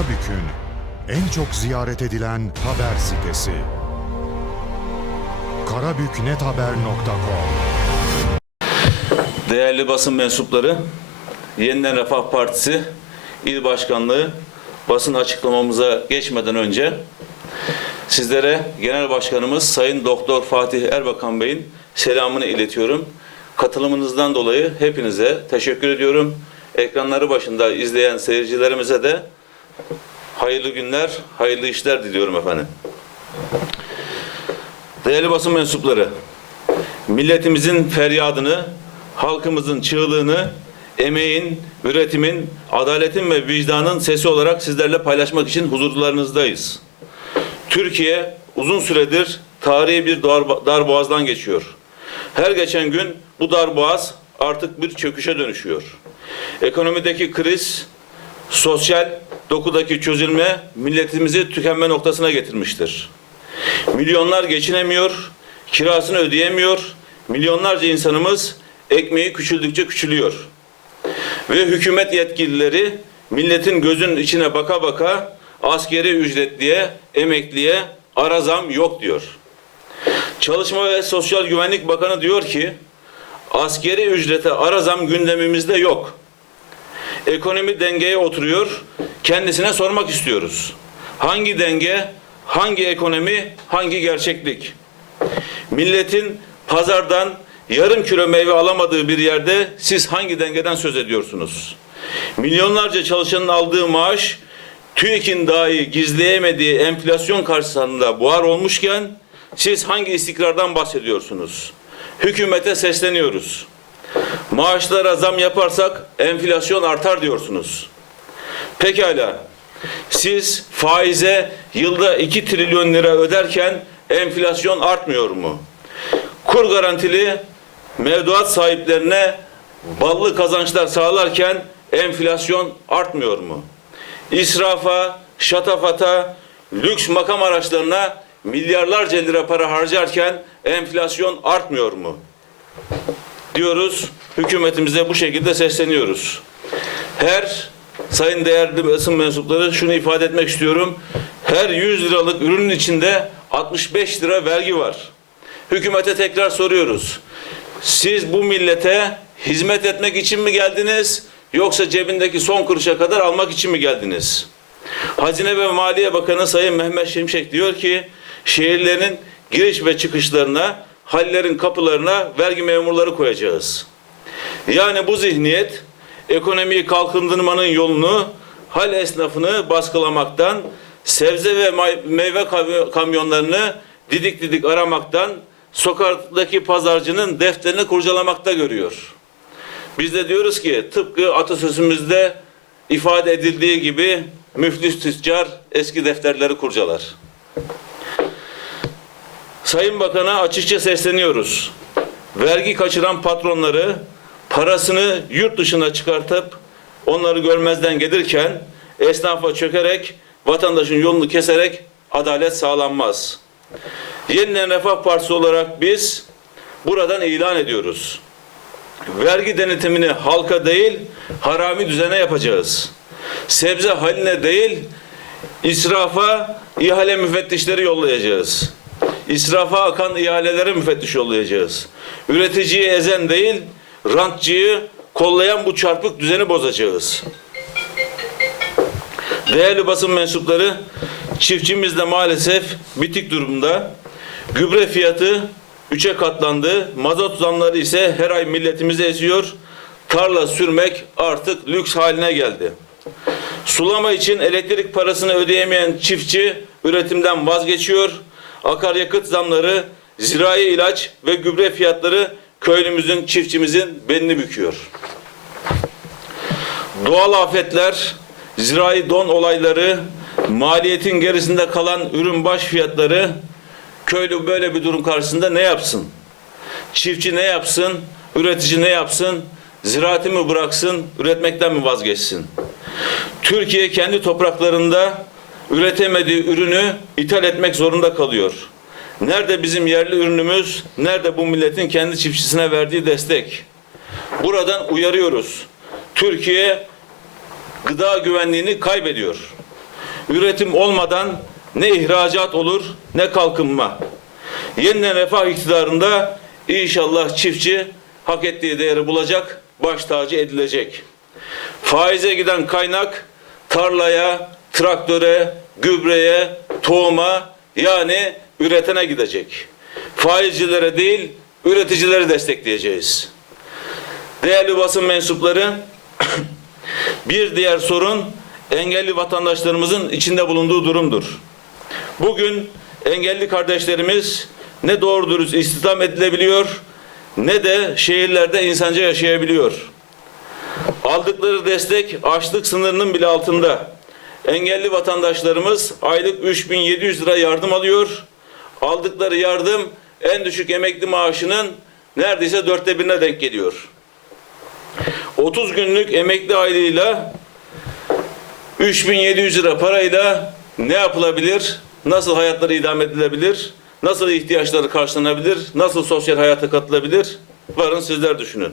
Karabük'ün en çok ziyaret edilen haber sitesi. karabüknethaber.com Değerli basın mensupları, Yeniden Refah Partisi İl Başkanlığı basın açıklamamıza geçmeden önce sizlere Genel Başkanımız Sayın Doktor Fatih Erbakan Bey'in selamını iletiyorum. Katılımınızdan dolayı hepinize teşekkür ediyorum. Ekranları başında izleyen seyircilerimize de hayırlı günler, hayırlı işler diliyorum efendim. Değerli basın mensupları, milletimizin feryadını, halkımızın çığlığını, emeğin, üretimin, adaletin ve vicdanın sesi olarak sizlerle paylaşmak için huzurlarınızdayız. Türkiye uzun süredir tarihi bir dar, geçiyor. Her geçen gün bu darboğaz artık bir çöküşe dönüşüyor. Ekonomideki kriz, sosyal dokudaki çözülme milletimizi tükenme noktasına getirmiştir. Milyonlar geçinemiyor, kirasını ödeyemiyor, milyonlarca insanımız ekmeği küçüldükçe küçülüyor. Ve hükümet yetkilileri milletin gözünün içine baka baka askeri ücretliye, emekliye ara zam yok diyor. Çalışma ve Sosyal Güvenlik Bakanı diyor ki askeri ücrete ara zam gündemimizde yok. Ekonomi dengeye oturuyor. Kendisine sormak istiyoruz. Hangi denge, hangi ekonomi, hangi gerçeklik? Milletin pazardan yarım kilo meyve alamadığı bir yerde siz hangi dengeden söz ediyorsunuz? Milyonlarca çalışanın aldığı maaş TÜİK'in dahi gizleyemediği enflasyon karşısında buhar olmuşken siz hangi istikrardan bahsediyorsunuz? Hükümete sesleniyoruz. Maaşlara zam yaparsak enflasyon artar diyorsunuz. Pekala. Siz faize yılda 2 trilyon lira öderken enflasyon artmıyor mu? Kur garantili mevduat sahiplerine ballı kazançlar sağlarken enflasyon artmıyor mu? İsrafa, şatafata, lüks makam araçlarına milyarlarca lira para harcarken enflasyon artmıyor mu? Diyoruz, hükümetimize bu şekilde sesleniyoruz. Her sayın değerli basın mensupları şunu ifade etmek istiyorum. Her 100 liralık ürünün içinde 65 lira vergi var. Hükümete tekrar soruyoruz. Siz bu millete hizmet etmek için mi geldiniz yoksa cebindeki son kuruşa kadar almak için mi geldiniz? Hazine ve Maliye Bakanı Sayın Mehmet Şimşek diyor ki şehirlerin giriş ve çıkışlarına, hallerin kapılarına vergi memurları koyacağız. Yani bu zihniyet ekonomiyi kalkındırmanın yolunu hal esnafını baskılamaktan, sebze ve meyve kamyo- kamyonlarını didik didik aramaktan, sokaktaki pazarcının defterini kurcalamakta görüyor. Biz de diyoruz ki tıpkı atasözümüzde ifade edildiği gibi müflis tüccar eski defterleri kurcalar. Sayın Bakan'a açıkça sesleniyoruz. Vergi kaçıran patronları parasını yurt dışına çıkartıp onları görmezden gelirken esnafa çökerek vatandaşın yolunu keserek adalet sağlanmaz. Yeniden Refah Partisi olarak biz buradan ilan ediyoruz. Vergi denetimini halka değil harami düzene yapacağız. Sebze haline değil israfa ihale müfettişleri yollayacağız. İsrafa akan ihalelere müfettiş yollayacağız. Üreticiyi ezen değil, rantçıyı kollayan bu çarpık düzeni bozacağız. Değerli basın mensupları, çiftçimiz de maalesef bitik durumda. Gübre fiyatı üçe katlandı. Mazot zamları ise her ay milletimizi eziyor. Tarla sürmek artık lüks haline geldi. Sulama için elektrik parasını ödeyemeyen çiftçi üretimden vazgeçiyor. Akaryakıt zamları, zirai ilaç ve gübre fiyatları köylümüzün, çiftçimizin belini büküyor. Doğal afetler, zirai don olayları, maliyetin gerisinde kalan ürün baş fiyatları köylü böyle bir durum karşısında ne yapsın? Çiftçi ne yapsın? Üretici ne yapsın? Ziraati mi bıraksın? Üretmekten mi vazgeçsin? Türkiye kendi topraklarında üretemediği ürünü ithal etmek zorunda kalıyor. Nerede bizim yerli ürünümüz? Nerede bu milletin kendi çiftçisine verdiği destek? Buradan uyarıyoruz. Türkiye gıda güvenliğini kaybediyor. Üretim olmadan ne ihracat olur ne kalkınma. Yeniden refah iktidarında inşallah çiftçi hak ettiği değeri bulacak, baş tacı edilecek. Faize giden kaynak tarlaya, traktöre, gübreye, tohuma yani üretene gidecek. Faizcilere değil, üreticileri destekleyeceğiz. Değerli basın mensupları, bir diğer sorun engelli vatandaşlarımızın içinde bulunduğu durumdur. Bugün engelli kardeşlerimiz ne doğru dürüst istihdam edilebiliyor ne de şehirlerde insanca yaşayabiliyor. Aldıkları destek açlık sınırının bile altında. Engelli vatandaşlarımız aylık 3700 lira yardım alıyor. Aldıkları yardım en düşük emekli maaşının neredeyse dörtte birine denk geliyor. 30 günlük emekli aylığıyla 3700 lira parayla ne yapılabilir? Nasıl hayatları idame edilebilir? Nasıl ihtiyaçları karşılanabilir? Nasıl sosyal hayata katılabilir? Varın sizler düşünün.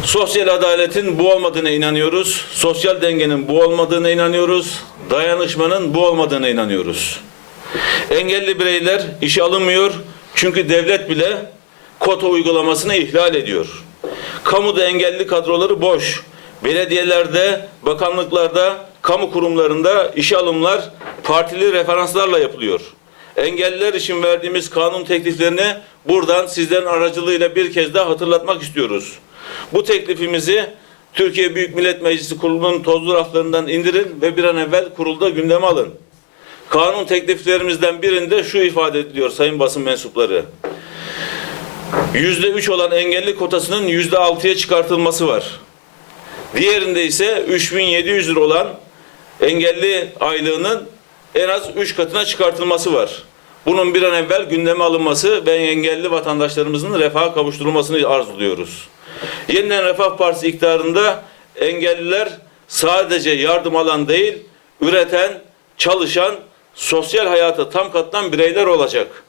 Sosyal adaletin bu olmadığına inanıyoruz. Sosyal dengenin bu olmadığına inanıyoruz. Dayanışmanın bu olmadığına inanıyoruz. Engelli bireyler işe alınmıyor. Çünkü devlet bile kota uygulamasını ihlal ediyor. Kamuda engelli kadroları boş. Belediyelerde, bakanlıklarda, kamu kurumlarında işe alımlar partili referanslarla yapılıyor. Engelliler için verdiğimiz kanun tekliflerini buradan sizlerin aracılığıyla bir kez daha hatırlatmak istiyoruz. Bu teklifimizi Türkiye Büyük Millet Meclisi kurulunun tozlu raflarından indirin ve bir an evvel kurulda gündeme alın. Kanun tekliflerimizden birinde şu ifade ediliyor sayın basın mensupları. Yüzde üç olan engelli kotasının yüzde altıya çıkartılması var. Diğerinde ise 3700 lira olan engelli aylığının en az 3 katına çıkartılması var. Bunun bir an evvel gündeme alınması ve engelli vatandaşlarımızın refaha kavuşturulmasını arzuluyoruz. Yeniden Refah Partisi iktidarında engelliler sadece yardım alan değil, üreten, çalışan, sosyal hayata tam katılan bireyler olacak.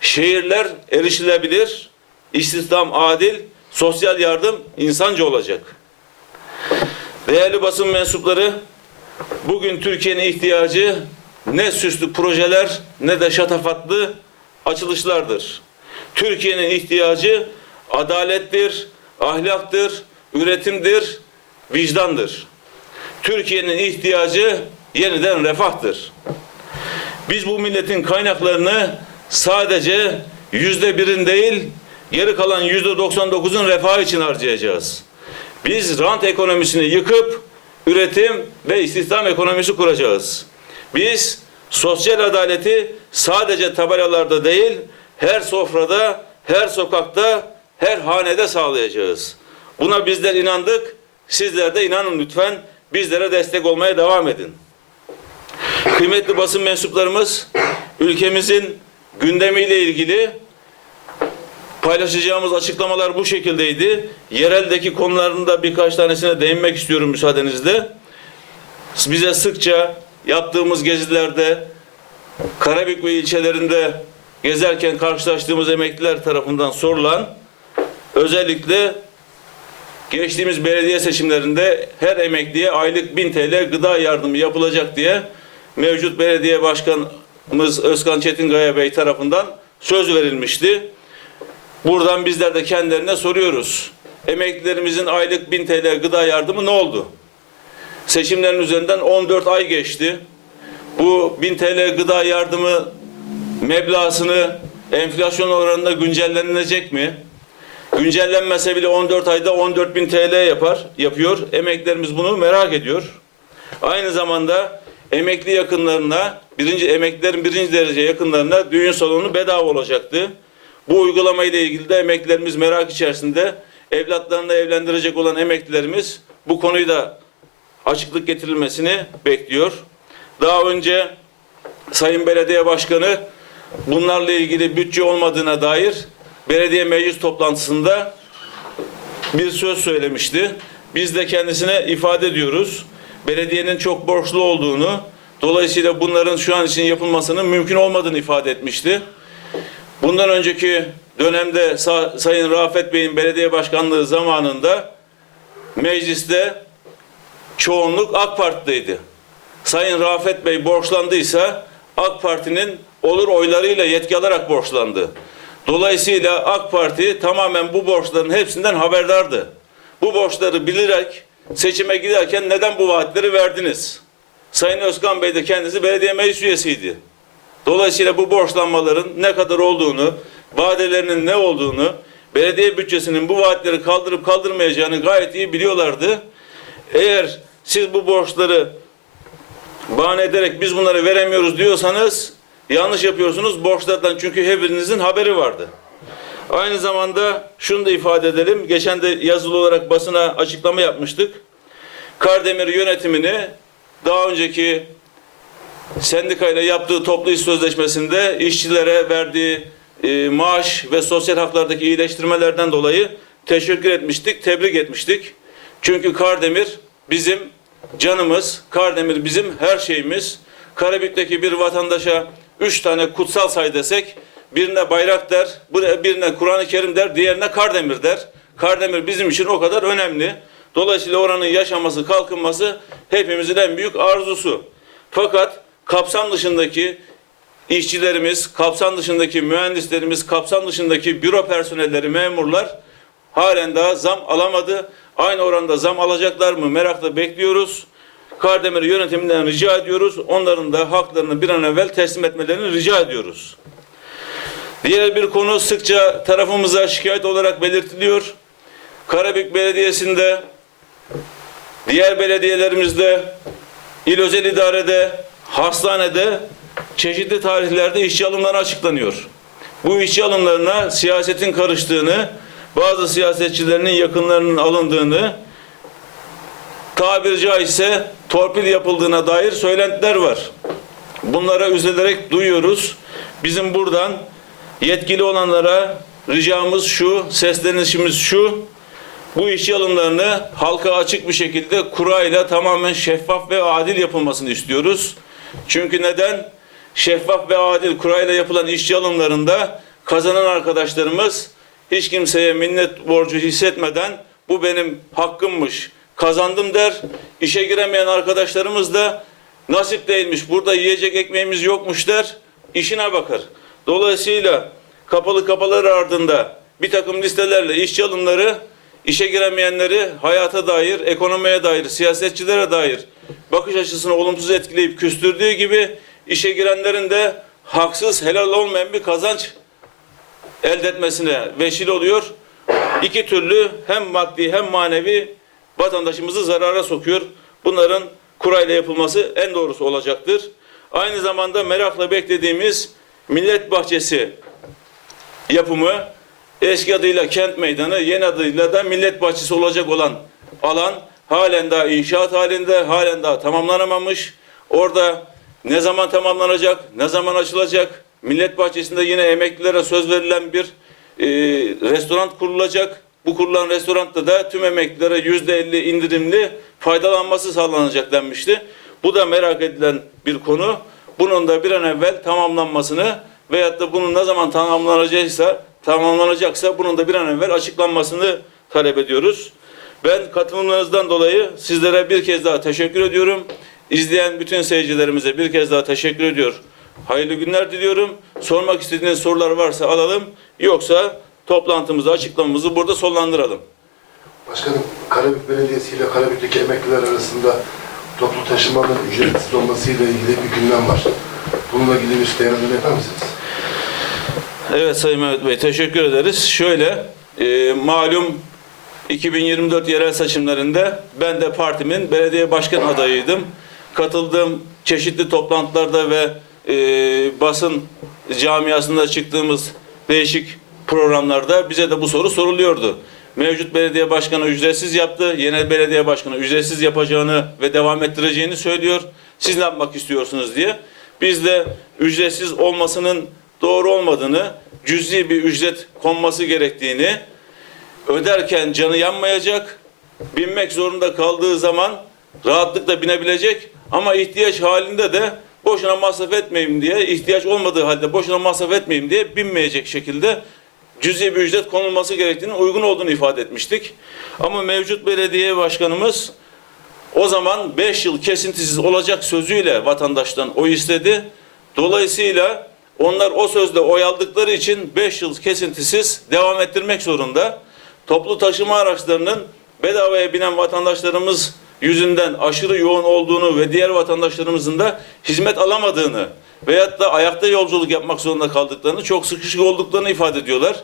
Şehirler erişilebilir, istihdam adil, sosyal yardım insanca olacak. Değerli basın mensupları, bugün Türkiye'nin ihtiyacı ne süslü projeler ne de şatafatlı açılışlardır. Türkiye'nin ihtiyacı adalettir, ahlaktır, üretimdir, vicdandır. Türkiye'nin ihtiyacı yeniden refahtır. Biz bu milletin kaynaklarını sadece yüzde birin değil, geri kalan yüzde 99'un refahı için harcayacağız. Biz rant ekonomisini yıkıp üretim ve istihdam ekonomisi kuracağız. Biz sosyal adaleti sadece tabelalarda değil, her sofrada, her sokakta, her hanede sağlayacağız. Buna bizler inandık. Sizler de inanın lütfen. Bizlere destek olmaya devam edin. Kıymetli basın mensuplarımız, ülkemizin gündemiyle ilgili paylaşacağımız açıklamalar bu şekildeydi. Yereldeki konularında birkaç tanesine değinmek istiyorum müsaadenizle. Bize sıkça yaptığımız gezilerde Karabük ve ilçelerinde gezerken karşılaştığımız emekliler tarafından sorulan özellikle geçtiğimiz belediye seçimlerinde her emekliye aylık 1000 TL gıda yardımı yapılacak diye mevcut belediye başkanımız Özkan Çetingaya Bey tarafından söz verilmişti. Buradan bizler de kendilerine soruyoruz. Emeklilerimizin aylık 1000 TL gıda yardımı ne oldu? Seçimlerin üzerinden 14 ay geçti. Bu 1000 TL gıda yardımı meblağını enflasyon oranında güncellenilecek mi? Güncellenmese bile 14 ayda 14 bin TL yapar, yapıyor. Emeklerimiz bunu merak ediyor. Aynı zamanda emekli yakınlarına, birinci emeklilerin birinci derece yakınlarına düğün salonu bedava olacaktı. Bu uygulama ile ilgili de emeklilerimiz merak içerisinde. Evlatlarını evlendirecek olan emeklilerimiz bu konuyu da açıklık getirilmesini bekliyor. Daha önce Sayın Belediye Başkanı bunlarla ilgili bütçe olmadığına dair belediye meclis toplantısında bir söz söylemişti. Biz de kendisine ifade ediyoruz. Belediyenin çok borçlu olduğunu, dolayısıyla bunların şu an için yapılmasının mümkün olmadığını ifade etmişti. Bundan önceki dönemde Sa- Sayın Rafet Bey'in belediye başkanlığı zamanında mecliste çoğunluk AK Parti'deydi. Sayın Rafet Bey borçlandıysa AK Parti'nin olur oylarıyla yetki alarak borçlandı. Dolayısıyla AK Parti tamamen bu borçların hepsinden haberdardı. Bu borçları bilerek seçime giderken neden bu vaatleri verdiniz? Sayın Özkan Bey de kendisi belediye meclis üyesiydi. Dolayısıyla bu borçlanmaların ne kadar olduğunu, vadelerinin ne olduğunu, belediye bütçesinin bu vaatleri kaldırıp kaldırmayacağını gayet iyi biliyorlardı. Eğer siz bu borçları bahane ederek biz bunları veremiyoruz diyorsanız yanlış yapıyorsunuz. Borçlardan çünkü hepinizin haberi vardı. Aynı zamanda şunu da ifade edelim. Geçen de yazılı olarak basına açıklama yapmıştık. Kardemir yönetimini daha önceki sendikayla yaptığı toplu iş sözleşmesinde işçilere verdiği e, maaş ve sosyal haklardaki iyileştirmelerden dolayı teşekkür etmiştik, tebrik etmiştik. Çünkü Kardemir bizim canımız, Kardemir bizim her şeyimiz. Karabük'teki bir vatandaşa üç tane kutsal say desek, birine bayrak der, birine Kur'an-ı Kerim der, diğerine Kardemir der. Kardemir bizim için o kadar önemli. Dolayısıyla oranın yaşaması, kalkınması hepimizin en büyük arzusu. Fakat kapsam dışındaki işçilerimiz, kapsam dışındaki mühendislerimiz, kapsam dışındaki büro personelleri, memurlar halen daha zam alamadı. Aynı oranda zam alacaklar mı merakla bekliyoruz. Kardemir yönetiminden rica ediyoruz. Onların da haklarını bir an evvel teslim etmelerini rica ediyoruz. Diğer bir konu sıkça tarafımıza şikayet olarak belirtiliyor. Karabük Belediyesi'nde, diğer belediyelerimizde, il özel idarede, hastanede çeşitli tarihlerde işçi alımları açıklanıyor. Bu işçi alımlarına siyasetin karıştığını, bazı siyasetçilerinin yakınlarının alındığını, tabiri caizse torpil yapıldığına dair söylentiler var. Bunlara üzülerek duyuyoruz. Bizim buradan yetkili olanlara ricamız şu, seslenişimiz şu. Bu işçi alımlarını halka açık bir şekilde kurayla tamamen şeffaf ve adil yapılmasını istiyoruz. Çünkü neden? Şeffaf ve adil kurayla yapılan işçi alımlarında kazanan arkadaşlarımız hiç kimseye minnet borcu hissetmeden bu benim hakkımmış, kazandım der. İşe giremeyen arkadaşlarımız da nasip değilmiş, burada yiyecek ekmeğimiz yokmuş der, işine bakar. Dolayısıyla kapalı kapılar ardında bir takım listelerle işçi alımları işe giremeyenleri hayata dair, ekonomiye dair, siyasetçilere dair bakış açısını olumsuz etkileyip küstürdüğü gibi işe girenlerin de haksız, helal olmayan bir kazanç elde etmesine vesile oluyor. İki türlü hem maddi hem manevi vatandaşımızı zarara sokuyor. Bunların kurayla yapılması en doğrusu olacaktır. Aynı zamanda merakla beklediğimiz Millet Bahçesi yapımı eski adıyla kent meydanı, yeni adıyla da millet bahçesi olacak olan alan halen daha inşaat halinde, halen daha tamamlanamamış. Orada ne zaman tamamlanacak, ne zaman açılacak? Millet bahçesinde yine emeklilere söz verilen bir e, restoran kurulacak. Bu kurulan restoranda da tüm emeklilere yüzde elli indirimli faydalanması sağlanacak denmişti. Bu da merak edilen bir konu. Bunun da bir an evvel tamamlanmasını veyahut da bunun ne zaman tamamlanacaksa tamamlanacaksa bunun da bir an evvel açıklanmasını talep ediyoruz. Ben katılımlarınızdan dolayı sizlere bir kez daha teşekkür ediyorum. İzleyen bütün seyircilerimize bir kez daha teşekkür ediyor. Hayırlı günler diliyorum. Sormak istediğiniz sorular varsa alalım. Yoksa toplantımızı, açıklamamızı burada sonlandıralım. Başkanım, Karabük Belediyesi ile Karabük'teki emekliler arasında toplu taşımanın ücretsiz olmasıyla ilgili bir gündem var. Bununla ilgili bir değerlendirme yapar mısınız? Evet Sayın Mehmet Bey teşekkür ederiz. Şöyle e, malum 2024 yerel seçimlerinde ben de partimin belediye başkan adayıydım. Katıldığım çeşitli toplantılarda ve e, basın camiasında çıktığımız değişik programlarda bize de bu soru soruluyordu. Mevcut belediye başkanı ücretsiz yaptı. Yeni belediye başkanı ücretsiz yapacağını ve devam ettireceğini söylüyor. Siz ne yapmak istiyorsunuz diye. Biz de ücretsiz olmasının doğru olmadığını, cüzi bir ücret konması gerektiğini, öderken canı yanmayacak, binmek zorunda kaldığı zaman rahatlıkla binebilecek ama ihtiyaç halinde de boşuna masraf etmeyeyim diye, ihtiyaç olmadığı halde boşuna masraf etmeyeyim diye binmeyecek şekilde cüzi bir ücret konulması gerektiğini uygun olduğunu ifade etmiştik. Ama mevcut belediye başkanımız o zaman 5 yıl kesintisiz olacak sözüyle vatandaştan oy istedi. Dolayısıyla onlar o sözle oy aldıkları için 5 yıl kesintisiz devam ettirmek zorunda. Toplu taşıma araçlarının bedavaya binen vatandaşlarımız yüzünden aşırı yoğun olduğunu ve diğer vatandaşlarımızın da hizmet alamadığını veyahut da ayakta yolculuk yapmak zorunda kaldıklarını, çok sıkışık olduklarını ifade ediyorlar.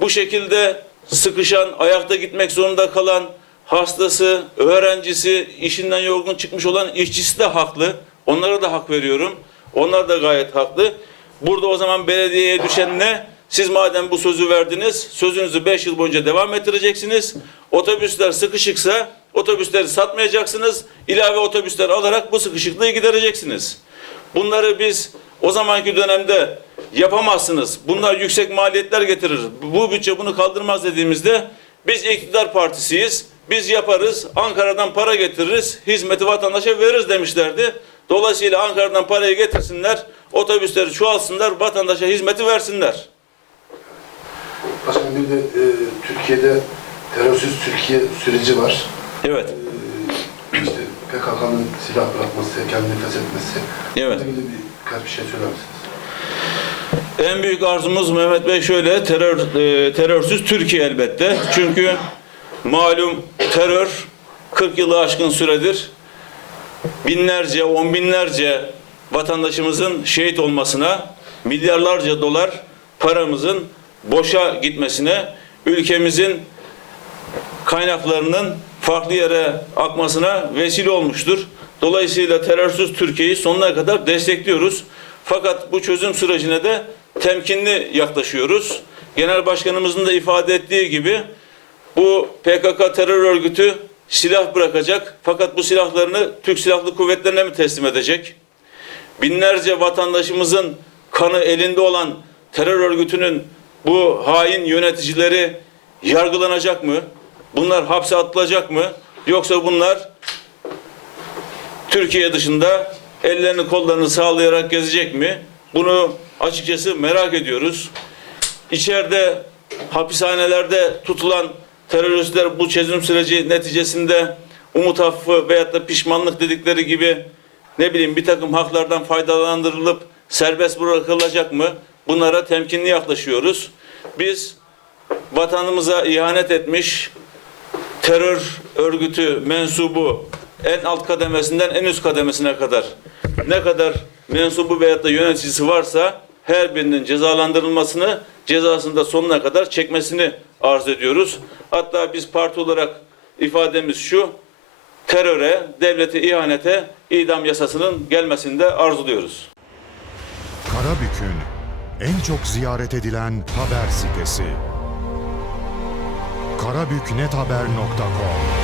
Bu şekilde sıkışan, ayakta gitmek zorunda kalan, hastası, öğrencisi, işinden yorgun çıkmış olan işçisi de haklı. Onlara da hak veriyorum. Onlar da gayet haklı. Burada o zaman belediyeye düşen ne? Siz madem bu sözü verdiniz, sözünüzü 5 yıl boyunca devam ettireceksiniz. Otobüsler sıkışıksa otobüsleri satmayacaksınız. İlave otobüsler alarak bu sıkışıklığı gidereceksiniz. Bunları biz o zamanki dönemde yapamazsınız. Bunlar yüksek maliyetler getirir. Bu bütçe bunu kaldırmaz dediğimizde biz iktidar partisiyiz. Biz yaparız. Ankara'dan para getiririz. Hizmeti vatandaşa veririz demişlerdi. Dolayısıyla Ankara'dan parayı getirsinler. Otobüsleri çoğalsınlar. Vatandaşa hizmeti versinler. Başkanım bir de e, Türkiye'de terörsüz Türkiye süreci var. Evet. E, işte PKK'nın silah bırakması, kendini feshetmesi. Evet. İlgili birkaç bir şey söyler misiniz? En büyük arzumuz Mehmet Bey şöyle terör e, terörsüz Türkiye elbette. Çünkü malum terör 40 yılı aşkın süredir binlerce, on binlerce vatandaşımızın şehit olmasına, milyarlarca dolar paramızın boşa gitmesine, ülkemizin kaynaklarının farklı yere akmasına vesile olmuştur. Dolayısıyla terörsüz Türkiye'yi sonuna kadar destekliyoruz. Fakat bu çözüm sürecine de temkinli yaklaşıyoruz. Genel Başkanımızın da ifade ettiği gibi bu PKK terör örgütü silah bırakacak. Fakat bu silahlarını Türk Silahlı Kuvvetlerine mi teslim edecek? Binlerce vatandaşımızın kanı elinde olan terör örgütünün bu hain yöneticileri yargılanacak mı? Bunlar hapse atılacak mı? Yoksa bunlar Türkiye dışında ellerini kollarını sağlayarak gezecek mi? Bunu açıkçası merak ediyoruz. İçeride hapishanelerde tutulan teröristler bu çözüm süreci neticesinde umut affı veyahut da pişmanlık dedikleri gibi ne bileyim bir takım haklardan faydalandırılıp serbest bırakılacak mı? Bunlara temkinli yaklaşıyoruz. Biz vatanımıza ihanet etmiş terör örgütü mensubu en alt kademesinden en üst kademesine kadar ne kadar mensubu veyahut da yöneticisi varsa her birinin cezalandırılmasını cezasında sonuna kadar çekmesini arz ediyoruz. Hatta biz parti olarak ifademiz şu teröre, devlete ihanete idam yasasının gelmesini de arzuluyoruz. Karabük'ün en çok ziyaret edilen haber sitesi. karabüknethaber.com